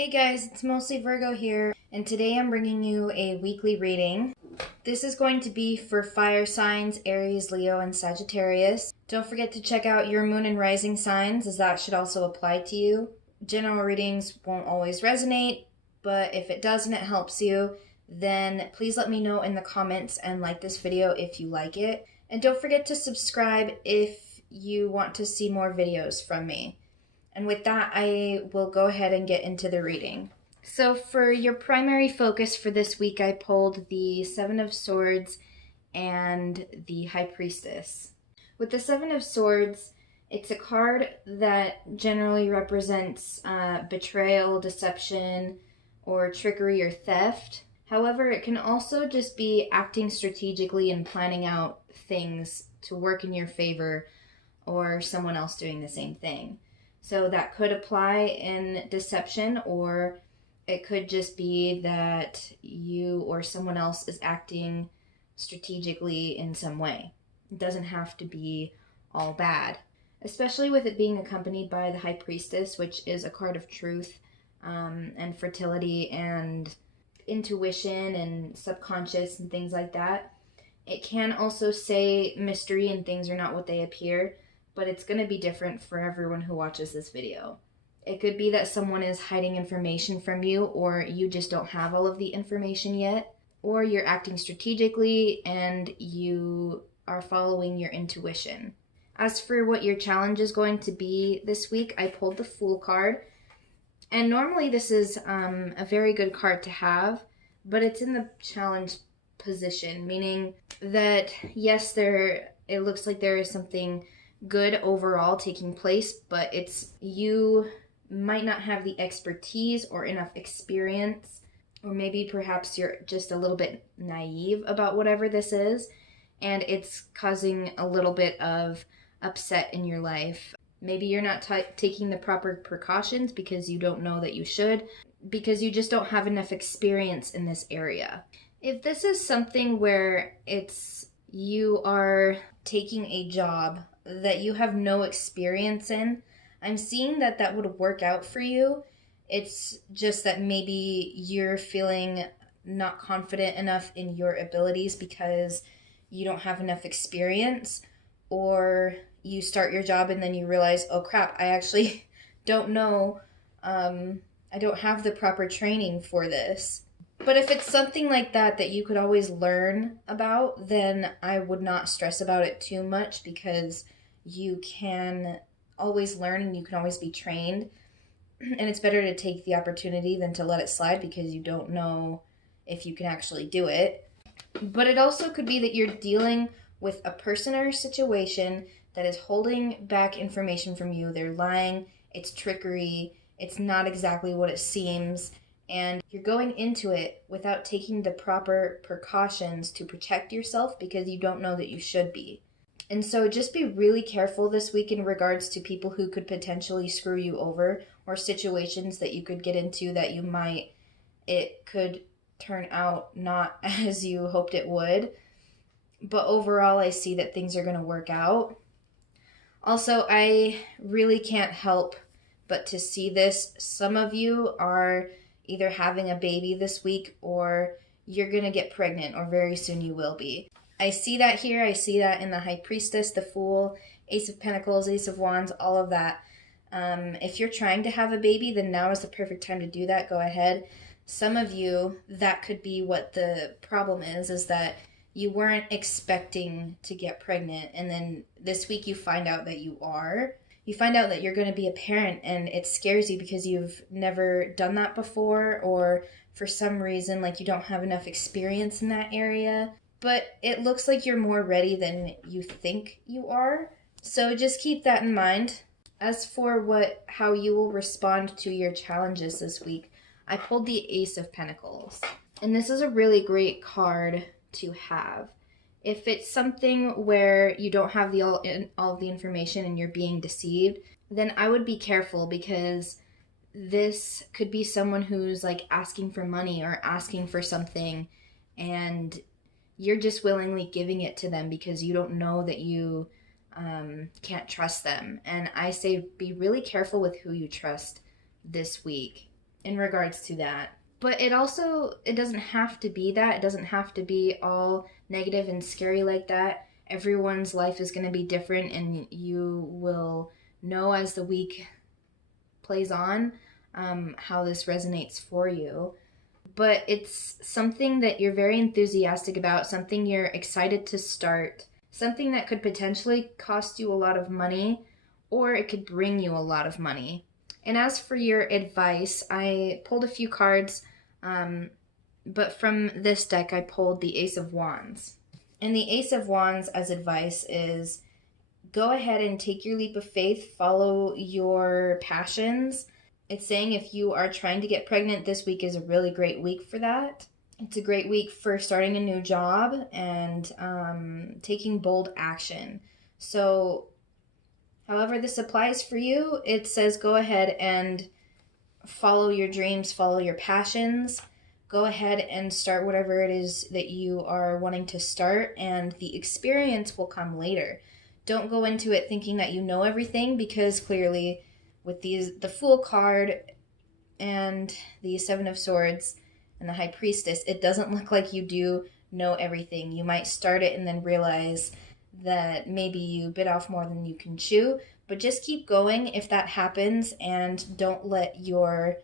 Hey guys, it's Mostly Virgo here, and today I'm bringing you a weekly reading. This is going to be for fire signs, Aries, Leo, and Sagittarius. Don't forget to check out your moon and rising signs, as that should also apply to you. General readings won't always resonate, but if it does and it helps you, then please let me know in the comments and like this video if you like it. And don't forget to subscribe if you want to see more videos from me. And with that, I will go ahead and get into the reading. So for your primary focus for this week, I pulled the Seven of Swords and the High Priestess. With the Seven of Swords, it's a card that generally represents betrayal, deception, or trickery or theft. However, it can also just be acting strategically and planning out things to work in your favor, or someone else doing the same thing. So that could apply in deception, or it could just be that you or someone else is acting strategically in some way. It doesn't have to be all bad, especially with it being accompanied by the High Priestess, which is a card of truth and fertility and intuition and subconscious and things like that. It can also say mystery and things are not what they appear, but it's going to be different for everyone who watches this video. It could be that someone is hiding information from you, or you just don't have all of the information yet, or you're acting strategically and you are following your intuition. As for what your challenge is going to be this week, I pulled the Fool card. And normally this is a very good card to have, but it's in the challenge position, meaning that yes, it looks like there is something good overall taking place, but it's you might not have the expertise or enough experience, or maybe perhaps you're just a little bit naive about whatever this is, and it's causing a little bit of upset in your life. Maybe you're not taking the proper precautions because you don't know that you should, because you just don't have enough experience in this area. If this is something where you are taking a job that you have no experience in, I'm seeing that would work out for you. It's just that maybe you're feeling not confident enough in your abilities because you don't have enough experience, or you start your job and then you realize, oh crap, I actually don't know, I don't have the proper training for this. But if it's something like that you could always learn about, then I would not stress about it too much, because you can always learn and you can always be trained. And it's better to take the opportunity than to let it slide because you don't know if you can actually do it. But it also could be that you're dealing with a person or a situation that is holding back information from you. They're lying, it's trickery, it's not exactly what it seems, and you're going into it without taking the proper precautions to protect yourself because you don't know that you should be. And so just be really careful this week in regards to people who could potentially screw you over, or situations that you could get into that it could turn out not as you hoped it would. But overall, I see that things are going to work out. Also, I really can't help but to see this. Some of you are either having a baby this week, or you're going to get pregnant, or very soon you will be. I see that here. I see that in the High Priestess, the Fool, Ace of Pentacles, Ace of Wands, all of that. If you're trying to have a baby, then now is the perfect time to do that. Go ahead. Some of you, that could be what the problem is that you weren't expecting to get pregnant, and then this week you find out that you are. You find out that you're going to be a parent, and it scares you because you've never done that before, or for some reason, like, you don't have enough experience in that area. But it looks like you're more ready than you think you are. So just keep that in mind. As for how you will respond to your challenges this week, I pulled the Ace of Pentacles. And this is a really great card to have. If it's something where you don't have all of the information and you're being deceived, then I would be careful, because this could be someone who's like asking for money or asking for something, and you're just willingly giving it to them because you don't know that you can't trust them. And I say be really careful with who you trust this week. in regards to that. But it doesn't have to be that. It doesn't have to be all negative and scary like that. Everyone's life is going to be different, and you will know as the week plays on how this resonates for you. But it's something that you're very enthusiastic about, something you're excited to start, something that could potentially cost you a lot of money, or it could bring you a lot of money. And as for your advice, I pulled a few cards, but from this deck, I pulled the Ace of Wands. And the Ace of Wands as advice is go ahead and take your leap of faith, follow your passions. It's saying if you are trying to get pregnant, this week is a really great week for that. It's a great week for starting a new job and taking bold action. So, however this applies for you, it says go ahead and follow your dreams, follow your passions. Go ahead and start whatever it is that you are wanting to start, and the experience will come later. Don't go into it thinking that you know everything, because clearly with the Fool card and the Seven of Swords and the High Priestess, it doesn't look like you do know everything. You might start it and then realize that maybe you bit off more than you can chew, but just keep going if that happens, and don't let your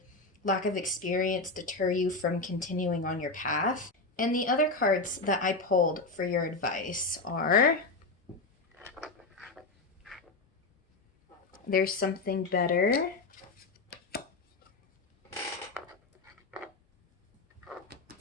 lack of experience deter you from continuing on your path. And the other cards that I pulled for your advice are There's Something Better,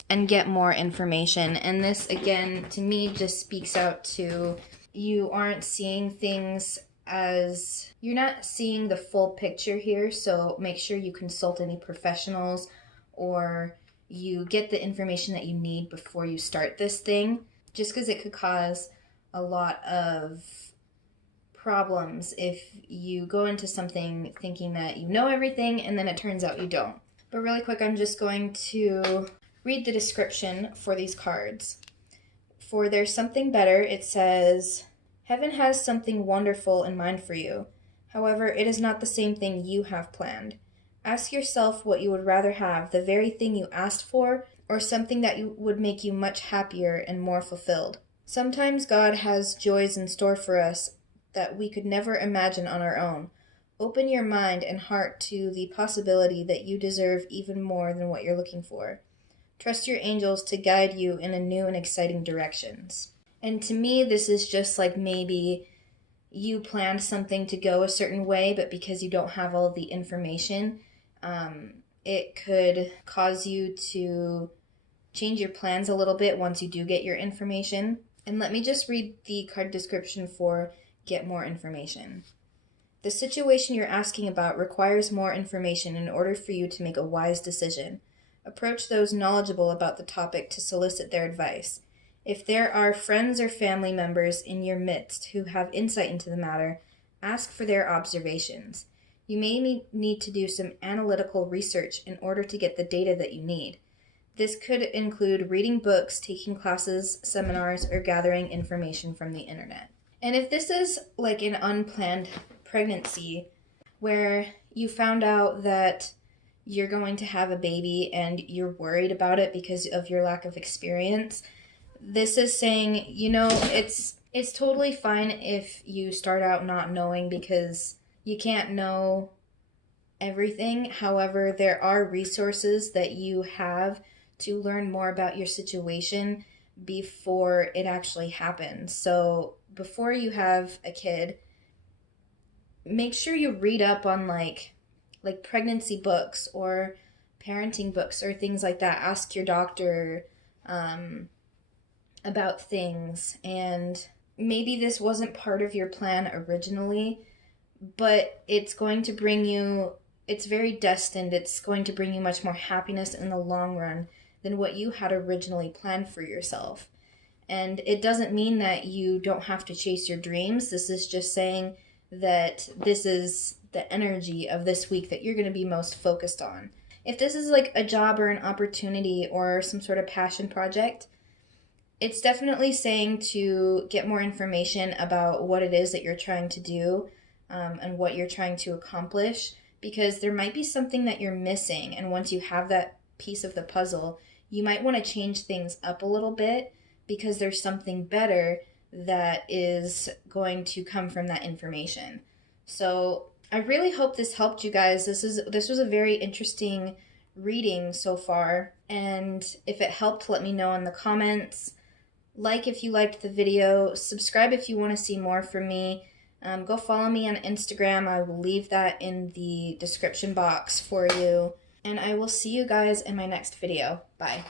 and Get More Information. And this, again, to me, just speaks out to you aren't seeing things as, you're not seeing the full picture here, so make sure you consult any professionals or you get the information that you need before you start this thing, just because it could cause a lot of problems if you go into something thinking that you know everything and then it turns out you don't. But really quick, I'm just going to read the description for these cards. For There's Something Better, it says, Heaven has something wonderful in mind for you. However, it is not the same thing you have planned. Ask yourself what you would rather have, the very thing you asked for, or something that would make you much happier and more fulfilled. Sometimes God has joys in store for us that we could never imagine on our own. Open your mind and heart to the possibility that you deserve even more than what you're looking for. Trust your angels to guide you in a new and exciting directions. And to me, this is just like maybe you planned something to go a certain way, but because you don't have all of the information, it could cause you to change your plans a little bit once you do get your information. And let me just read the card description for Get More Information. The situation you're asking about requires more information in order for you to make a wise decision. Approach those knowledgeable about the topic to solicit their advice. If there are friends or family members in your midst who have insight into the matter, ask for their observations. You may need to do some analytical research in order to get the data that you need. This could include reading books, taking classes, seminars, or gathering information from the internet. And if this is like an unplanned pregnancy where you found out that you're going to have a baby and you're worried about it because of your lack of experience, this is saying, it's totally fine if you start out not knowing, because you can't know everything. However, there are resources that you have to learn more about your situation before it actually happens. So before you have a kid, make sure you read up on like pregnancy books or parenting books or things like that. Ask your doctor about things. And maybe this wasn't part of your plan originally, but it's going to bring you, it's very destined, it's going to bring you much more happiness in the long run than what you had originally planned for yourself. And it doesn't mean that you don't have to chase your dreams. This is just saying that this is the energy of this week that you're going to be most focused on. If this is like a job or an opportunity or some sort of passion project, it's definitely saying to get more information about what it is that you're trying to do and what you're trying to accomplish, because there might be something that you're missing, and once you have that piece of the puzzle, you might want to change things up a little bit because there's something better that is going to come from that information. So I really hope this helped you guys. This was a very interesting reading so far, and if it helped, let me know in the comments. Like if you liked the video, subscribe if you want to see more from me. Go follow me on Instagram. I will leave that in the description box for you. And I will see you guys in my next video. Bye.